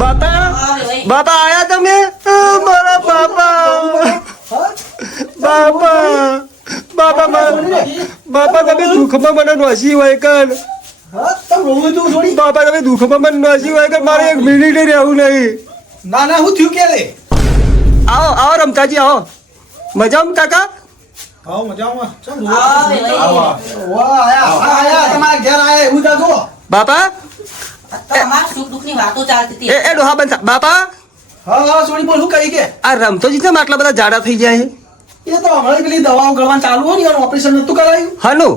બાપા બાપા આયા તમે મારા બાપા બાપા બાપા બાપા તમે દુઃખમાં મને નોસી હોય કર બાપા તમે દુઃખમાં મને નોસી હોય કર મારે 1 મિનિટ રહેવું નહીં. ના ના હું થયું કે રે આવો આવો રમતાજી આવો મજામાં કાકા આવો મજામાં ચમ વાહ આયા તમારા ઘેર આયા એવું જાજો બાપા તમારા સુખ દુઃખની વાતો ચાલતી હતી. એ ડોહા બંધ બાપા હા હા સોની બોલ હું કહી કે આ રમતોજી કેમ આટલા બધા જાડા થઈ જાય એ તો હમણાં પેલી દવાઓ ગળવાનું ચાલુ હોય ને એનું ઓપરેશન નતું કરાયું હાનું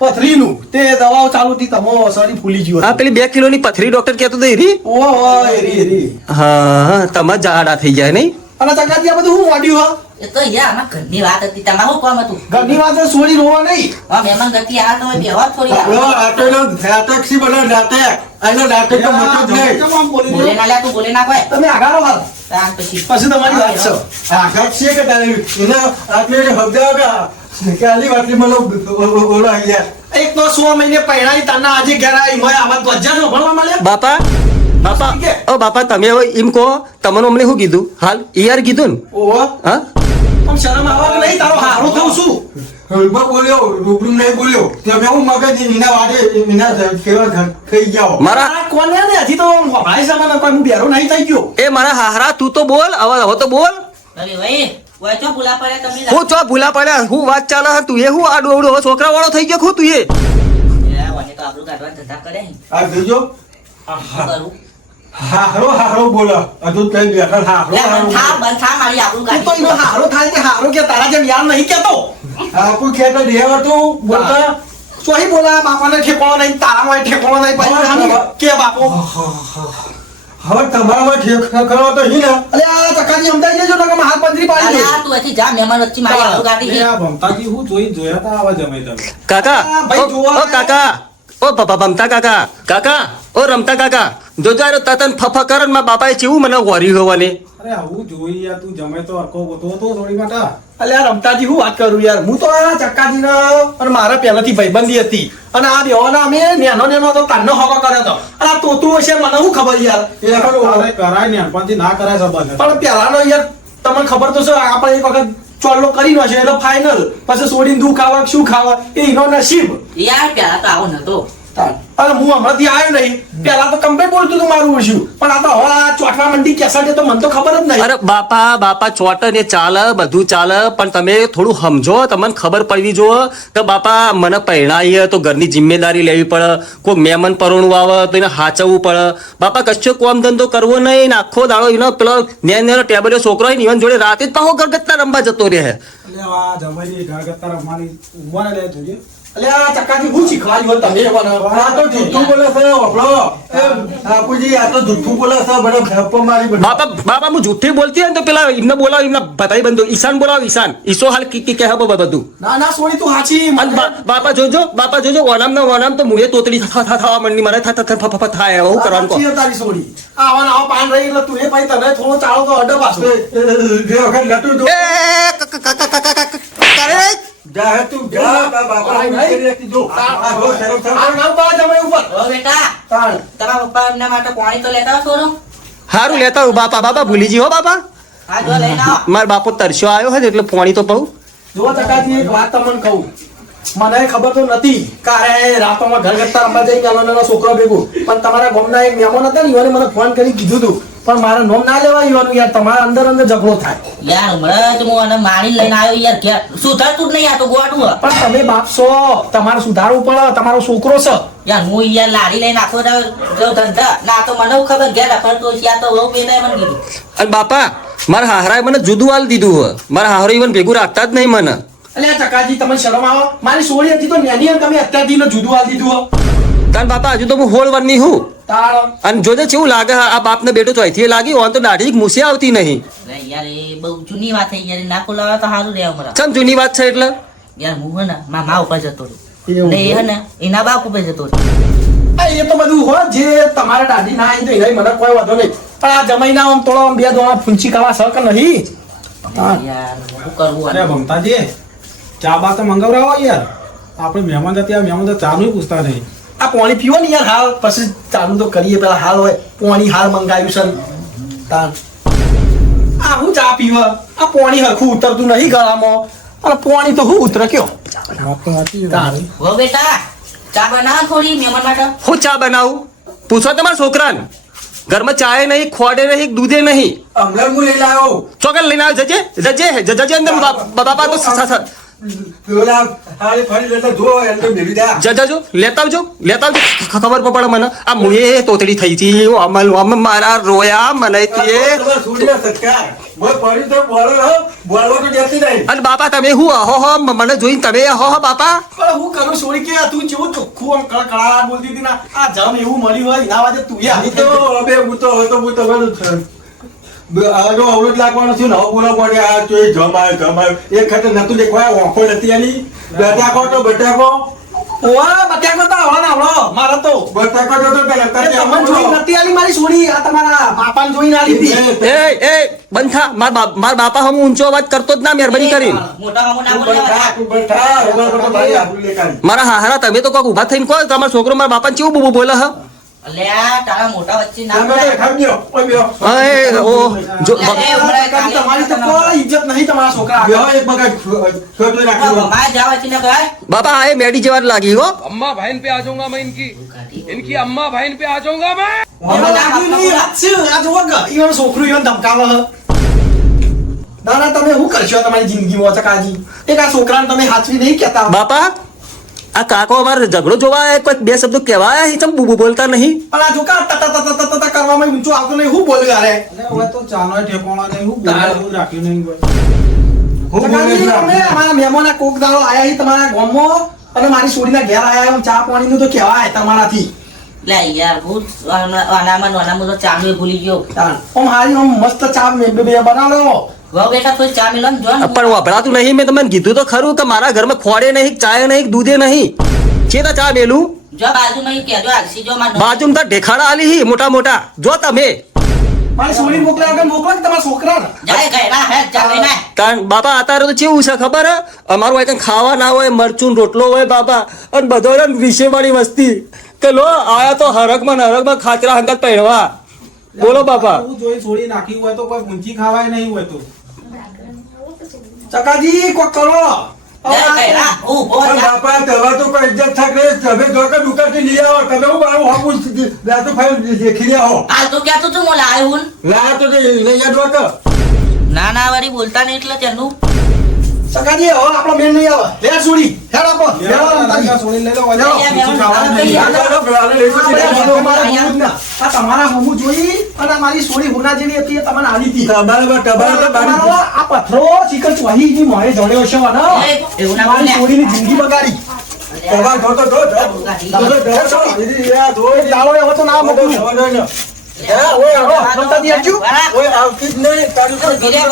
પથરીનું તે દવાઓ ચાલુ હતી તમો શરીર ફૂલી ગયું હા પેલી 2 કિલોની પથરી ડોક્ટર કહેતો હતો એરી ઓહો એરી હા તમારા જાડા થઈ જાય નહીં અને ચકાજી આ બધું હું મોડ્યું હા એ તો યાર આમાં ઘરની વાત હતી. તમારું શું કામ હતું? ઘરની વાત સોની રોવા નહીં હા મહેમાન ગતિ આ તો બેહવા થોડી બોલે ના લ્યા તું બોલે ના કોઈ તમે આગારો હાલ તાન પછી પછી તમારી વાત છે એક તો 100 મહિને પહેણાઈ તાના આજે ઘેર આવી મોય આવા ધ્વજા નો ભણવા મળ્યા બાપા બાપા ઓ બાપા તમે હવે એમ કહો તમને અમને શું કીધું હાલ યાર કીધું ને ઓહો હા આમ શરમ આવે કે નહીં તારો હારો થઉં છું મારા આ કોને ને હજી તો ભાઈ સામે કોઈ હું બેરો નહીં થઈ ગયો એ મારા હાહરા તું તો બોલ હવે તો બોલ અરે ભાઈ ઓય ચો ભૂલા પડ્યા તમે હું ચો ભૂલા પડ્યા હું વાત ચાલે તું એ હું આડું અવડું હવે છોકરા વાળો થઈ ગયો હું તું એ મને તો આપણું કાઢવા ધંધા કરે ને શું કરું હારો બોલો હજુ કઈ બેઠા હારો લે બંધ થા મારી આપણું તું તો એનો હારો થાય કે હારો કે તારા જેમ યાર નહીં કેતો આપું ખેતર દેવા તું બોલતા સોહી બોલા બાપાને ઠેકોણો નહીં તારામાં ઠેકોણો નહીં પછી કે બાપો હવે તમારામાં ઠેકાણો તો હી ને અલે આ ચકાજી સમજાઈ જજો નકર હાથ પંજરી પાડી દે તું અહીંથી જા મહેમાન વચ્ચે મારી આપણું કાઢી ભમતાજી હું જોયા તા આવા જમાઈ તમે કાકા ભાઈ જોવા ઓ કાકા ઓ બાપા ભમતા કાકા કાકા ઓ રમતા કાકા જોજો આરો તતન ફફા કરન માં બાપાએ ચેવું મને વરી હોવાની અરે આવું જોઈ યાર તું જમાઈ તો અરકો ગોતો હતો થોડી માટે અલે આ રમતાજી હું વાત કરું યાર હું તો આ ચક્કાજીનો અને મારા પહેલાથી ભાઈબંધી હતી અને આ બેવાના અમે નેનો તો તાનનો હોકો કર્યો હતો અને આ તોતું હશે મને શું ખબર યાર અરે કરાય ને અનપણથી ના કરાય સંબંધ પણ પહેલાનો યાર તમને ખબર તો છે આપણે એક વખત ચોલ્લો કરી નો છે એટલે ફાઇનલ પછી છોડીને દુઃખ આવે શું ખાવા એ એનો નસીબ યાર પેલા તો આવો નતો અને હું હમણાંથી આવ્યો નહીં પેલા તો કમ્પ્લેટ બોલતું હતું મારું ઓછું પણ આ તો હવે આ ચોટવા મંડી કેસર તો મને તો ખબર જ નહીં અરે બાપા ચોટ ને ચાલે બધું ચાલે પણ તમે થોડું સમજો તમને ખબર પડવી જો કે બાપા મને પહેણાઈએ તો ઘરની જિમ્મેદારી લેવી પડે કોઈ મહેમાન પરોણું આવે તો એને હાચવવું પડે બાપા કશો કોમ ધંધો કરવો નહીં ને આખો દાડો એનો પેલો નેનો ટેબલ્યો છોકરો હોય ને ઈવન જોડે રાતે જ પાહો ગરગત્તા રમવા જતો રહે એટલે આ જમાઈ ઘરગત્તા રમવાની ઉંમર લે જોઈએ એટલે આ ચક્કાથી હું શીખવાડ્યું તમે મને આ તો જુઠ્ઠું બોલે છે આપણો આપુજી આ તો જુઠ્ઠું બોલે છે બડો ધપ્પો મારી બધો બાપા હું જુઠ્ઠી બોલતી હોય ને તો પેલા એમને બોલાવ એમના ભાઈ બંધુ ઈશાન બોલાવ ઈશાન ઈસો હાલ કી કહે બધું ના સોની તું હાચી અને બાપા જોજો ઓનામ તો મુએ તોતડી થવા મંડી મને થા થાય હું કરવાનું કહો હાચી તારી સોની આવા આવા પાન રહી એટલે તું એ ભાઈ તને થોડો ચાલો તો અડે પાછો જે વખત લટું જો જા તું જા બાપા જો આ બહુ સરસ આ નામ પા જમે ઉપર ઓ બેટા તમારા પપ્પા એમના માટે પાણી તો લેતા આવશો ને હારું લેતા હું બાપા ભૂલી જી હો બાપા હા જો લઈને આવો મારા બાપો તરસ્યો આવ્યો હોય ને એટલે પાણી તો પાઉં જો ચકાજી એક વાત તમને કહું મને ખબર તો નથી કારે રાતોમાં ઘર ગત્તા રમવા જઈ નાનો છોકરો ભેગું પણ તમારા ગામના એક મહેમાન હતા ને એને મને ફોન કરી કીધું હતું પણ મારે નોમ ના લેવા ઈવાનું યાર તમારા અંદર ઝઘડો થાય યાર હમણાં જ હું આને મારી લઈને આવ્યો યાર ઘેર સુધરતું જ નહીં આ તો ગોટું પણ તમે બાપ છો તમારે સુધારવું પડે તમારો છોકરો છે યાર હું યાર લાડી લઈને આખો ધંધા ના તો મને ખબર ઘેર રખડતો યાર તો બહુ પેલા મને કીધું અને બાપા મારા હાહરાએ મને જુદું હાલ દીધું હોય મારા હાહરો ઈવન ભેગું રાખતા જ નહીં મને એટલે ચકાજી તમને શરમ આવે મારી સોળી હતી તો નેની અને તમે અત્યારથી જુદું હાલ દીધું હો કારણ બાપા હજુ તો હું હોળ વનની હું તાળ અને જોજે કેવું લાગે આ બાપને બેટો ચોથી લાગી હોય તો દાઢી મૂસી આવતી નહીં યાર એ બહુ જૂની વાત થઈ યાર ના ખોલાવે તો સારું રહે હમણાં ચમ જૂની વાત છે એટલે યાર હું હે ને મામા ઉપર જતો રહ્યો ને એ હે ને એના બાપ ઉપર જતો રહ્યો એ તો બધું હોય જે તમારે દાદી ના આવી તો એના મને કોઈ વાંધો નહીં પણ આ જમાઈના આમ થોડો બે દોણા ફૂંચી કાવા સર કે નહીં યાર શું કરવું અરે ભમતાજી ચા બા તો મંગાવરાવો યાર આપણે મહેમાન હતા મહેમાન તો ચા નું પૂછતા નહીં આ પાણી પીવો ને યાર હાલ પછી ચાલુ તો કરીએ પેલા હાલ હોય પાણી હાલ મંગાવ્યું છે તાન આ હું ચા પીવા આ પાણી હરખું ઉતરતું નહીં ગળામાં અને પાણી તો હું ઉતરે કયો વાત તો સાચી છે. તાન હો બેટા ચા બનાવો થોડી મહેમાન માટે હું ચા બનાવું પૂછો તમારા છોકરાને ઘરમાં ચાય નહીં ખોડે નહીં દૂધે નહીં હમણાં હું લઈને આવ્યો ચોકન લઈને આવ જજે અંદર બાપા તો પેલા હારી ફરી લેતા જો એટલે ભેગી થયા જજો લેતા આવજો ખબર પડે મને આ મુએ તોતડી થઈ હતી અમલ મારા રોયા મને તે તમારા છોડીના સત્કાર મેં પડી તો બોલવા તો દેતી નહીં અને બાપા તમે હું અહો મને જોઈને તમે અહો બાપા પણ હું કરું છોડી કે તું જેવું ચોખ્ખું આમ કળકળાટ બોલતી હતી ના આ જમ એવું મળ્યું હોય એના વાજે તું નહીં તો હવે હું તો તમારું આનો અવરોધ લાગવાનો છે ને હવે બોલો પડે આ તો એ જમાય એક ખાતે નતું દેખવાય ઓંખો નથી આની બટાકો તો બટાકો ઓવા બટ્યા કરતા આવડો મારા તો બટાકો તો પેલા એ તમને જોઈ નથી આલી મારી છોડી આ તમારા બાપાને જોઈને આલી હતી એ બંધ થા માર બાપા હમ ઊંચો અવાજ કરતો જ ના મહેરબાની કરી મોટા મામો ના બોલે બટા હવે તો ભાઈ આપણું લેકારી મારા હારા તમે તો કોક ઉભા થઈને કહો તમારો છોકરો મારા બાપાને કેવું બૂબુ બોલે હ અલ્યા તારા મોટા વચ્ચે ના તમે બોલાય. ખાઈ લ્યો ઓય બ્યો અરે ઓ જો તમારી તો કોઈ ઇજ્જત નહીં તમારા છોકરા બ્યો એક બગા છોકરી રાખી દો માય જાવ છે ને ભાઈ બાપા આ મેડી જેવા લાગી હો अम्मा बहन पे आ जाऊंगा मैं इनकी अम्मा बहन पे आ जाऊंगा मैं એમાં લાગ્યું નહીં વાત છે આ જુઓ કે ઈવન છોકરું ઈવન ધમકાવે હ ના તમે શું કરશો તમારી જિંદગીમાં ચકાજી એક આ છોકરાને તમે હાચવી નહીં કહેતા બાપા આ કાકો અમારે ઝઘડો જોવા આયા, કોઈ બે શબ્દો કહેવા આયા, એ ચમ બૂબુ બોલતા નહીં પણ આ જોકા તતા કરવામાં ઊંચો આવતો નહીં હું બોલ્યો યાર એટલે હવે તો ચાનો ઠેકોણો નહીં હું બોલાવું રાખ્યું નહીં કોઈ. હું બોલે ચકાજી છે અમે અમારા મહેમાનના કોક દાડો આયા હી તમારા ગામમાં અને મારી છોડીના ઘેર આયા એમ ચા પાણીનું તો કહેવાય તમારાથી લે યાર ભૂત આનામાં તો ચાલુ ભૂલી ગયો ઓમ હારી ઓમ મસ્ત ચા બે બનાવો વહુ બેટા કોઈ ચા મિલો ને જો ને. પણ વપરાતું નહીં. મેં તમને કીધું તો ખરું કે મારા ઘરમાં ખોડે નહીં, ચાય નહીં, દૂધે નહીં. ચેતા ચા મેલું જો બાજુમાં ઈ કહેજો આલસી જો માનો બાજુમાં તો ઢેખાડા આલી હી મોટા મોટા. જો તમે મારી છોડી મોકલ્યા વગર મોકલો ને તમારા છોકરાને જાય ગયડા હે જા લઈને આય. કારણ બાપા અત્યારે તો કેવું છે ખબર હે? અમારું હોય કંઈ ખાવા ના હોય, મરચું ને રોટલો હોય બાપા, અને બધો વિશે વાળી વસ્તી કે લો આયા તો હરકમાં ને હરકમાં ખાચરા હંગાત પહેરવા. બોલો બાપા. હું જોઈ છોડી નાખી હોય તો કોઈ ઊંચી ખાવાય નહીં હોય તો ચકાજી કોક કરો જાય ગયડા ઊભો પણ જા. બાપા તમારે તો કોઈ ઇજ્જત થાકે તમે જો કે દુકાનથી લઈ આવો તમે હું મારું હકું લાતો ફાઈલ દેખી આવો હાલ તો ક્યાં તું મોલા આવ્યો હું લા તો લઈ યાદ વાક ના ના વાળી બોલતા નહીં એટલે તેનું ચકાજી હવે આપણો મેન નહીં આવે લે છોડી હેડ આપો છોડી લઈ લો લે, ઊંચી ખાવાનું નહીં. આ તમારા હમુ જોઈ અને આ મારી છોડી હુના જેવી હતી એ તમને આલી હતી તમારા તમારો આ પથરો ચીકન ચોહી ની મોહે જડ્યો છે ને એવું ના મારી બોલે. છોડીની જિંદગી બગાડી તમારે જો તો ચાલો હવે તો ના મોકલું આવતી જ નહીં તારું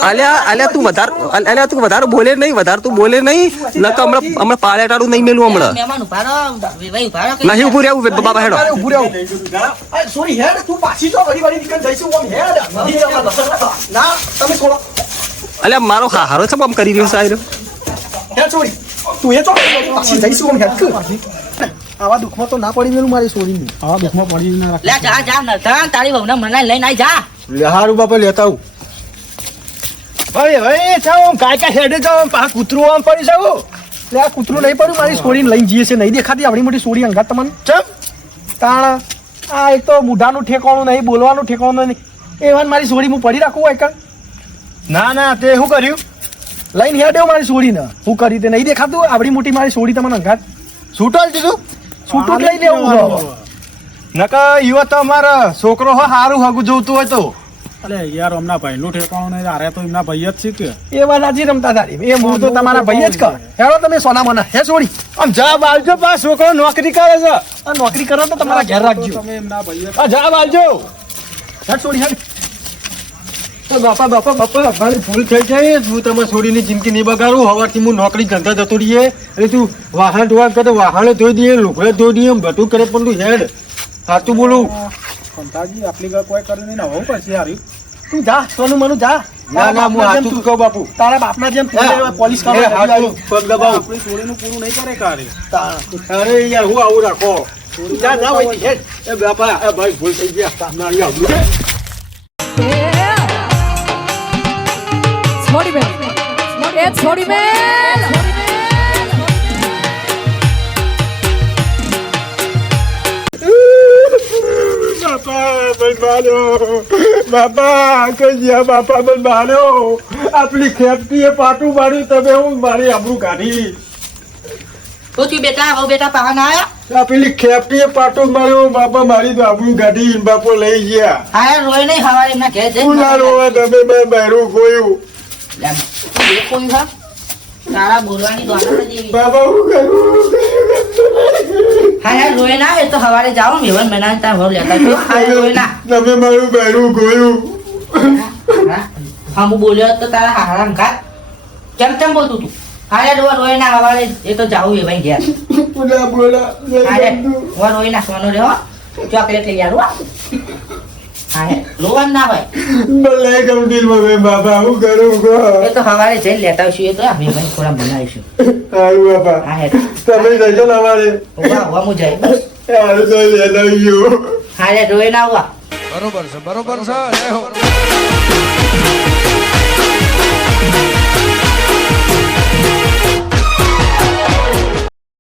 અલ્યા તું વધારે બોલે નહીં, વધારે તું બોલે નહીં, નકર હમણાં પાળેટાળું નહીં મેલું હમણાં. મહેમાન ઉભા રહો ભાઈ ઉભા રહો નહીં ઉભું રહેવું બાબા હેડો. ઉભું રહેવું સોરી હેડ તું પાછી તો વળી વળી નીકળ જઈશું આમ હેડ ના તમે છોડો અલ્યા મારો હારો છે આમ કરી રહ્યો છે આ રહ્યો. હેડ છોડી તું એ તો પાછી જઈશું આમ હેડ આવા દુઃખમાં તો ના પડી મેલું મારી છોડીની આવા દુઃખમાં પડી ના રાખ. લે જા જા નથાણ તારી વહુને મને લઈને આઈ જા હારું બાપા લેતા આવું ભાઈ ભાઈ ચાલો ગાય કા હેડે જાવ પા કૂતરું આમ પડી જાવ લે આ કૂતરું નહીં પડ્યું મારી છોડીને લઈને જઈએ છે નહીં દેખાતી આવડી મોટી છોડી અંગાત તમને ચમ તાણ આ એક તો મુઢાનું ઠેકાણું નહીં, બોલવાનું ઠેકાણું નહીં, એવાન મારી છોડી હું પડી રાખું હોય ના ના તે શું કર્યું લઈને હેડ્યો મારી છોડીને હું કરી તે નહીં દેખાતું આવડી મોટી મારી છોડી તમને અંગાત છૂટો દીધું છૂટું જ લઈ લેવું નકર યુવા તો અમારા છોકરો હો સારું હગું જોતું હોય તો અલે યાર હમણાં ભાઈનું ઠેકાણું નહીં, આરે તો એમના ભાઈ જ છે કે એ વાત સાચી રમતા તારી એ મૂળ તો તમારા ભાઈ જ કર હેડો તમે સોના મના હે છોડી આમ જવાબ આવજો પા છોકરો નોકરી કરે છે આ નોકરી કરો તો તમારા ઘેર રાખજો તમે એમના ભાઈ જ આ જવાબ આવજો હેડ છોડી હેડ બાપા મારી ભૂલ થઈ જાય હું તમારી છોડીની જિંદગી નહીં બગાડું હવારથી હું નોકરી ધંધા જતો રહીએ એટલે તું વાહન ધોવા કરે વાહણે ધોઈ દઈએ લુગડે ધોઈ દઈએ બધું કરે પણ તું હેડ સાચું બોલું કંટાજી આપણી ઘર કોઈ કર્યું નહીં ને હવે પછી હાર્યું. તું જા સોનું મનું જા ના ના હું સાચું જ કહું બાપુ તારા બાપના જેમ પોલીસ સાચું પગ દબાવું આપણી છોડીનું પૂરું નહીં કરે કારે. અરે યાર હું આવું રાખો ના ના હોય હેડ એ બાપા એ ભાઈ ભૂલ થઈ ગયા મારી આબરૂ છોડી મેં એ છોડી મેં બાપા બનવાનો બાપા કઈ બાપા બનવાનો આપણી ખેપટીએ પાટું માર્યું તમે હું મારી આબરૂ કાઢી તો તું બેટા હવે બેટા પાહા ના આયા આ પેલી ખેપટીએ પાટું માર્યો બાપા મારી તો આબરૂ કાઢી બાપો લઈ ગયા આયા રોય નહીં હવારે એમના ઘેર જઈને ઉના રોવા તમે મેં બહેરું ખોયું લે, એ કોઈ હા તારા બોલવાની દોડા જેવી બાબા હું કરું હા રોય ના એ તો હવારે જાઓ મેવન બનાવીને તાર ભાવ લેતા જો હા રોય ના તમે મારું બહેરું ખોયું હા હું બોલ્યો તો તારા હારા ઘાત કેમ કેમ બોલતું તું હા રોય ના હવારે એ તો જાવું એ ભાઈ ઘેર બોલા બોલા હા રોય નાખવાનો રે હો ચોકલેટ લઈ આવું હા રોવાનું ના હોય ભલે ગમતી મમ્મી બાપા હું કરું ગો એ તો હવારે જઈને લેતા આવશું એ તો અમે ભાઈ થોડા બનાવીશું સારું બાપા હા હે તમે જજો ને અમારે ઉભા ઉભા હું જઈ બસ સારું તો લેતા આવ્યો હા રોય ના ઉભા બરોબર છે જય હો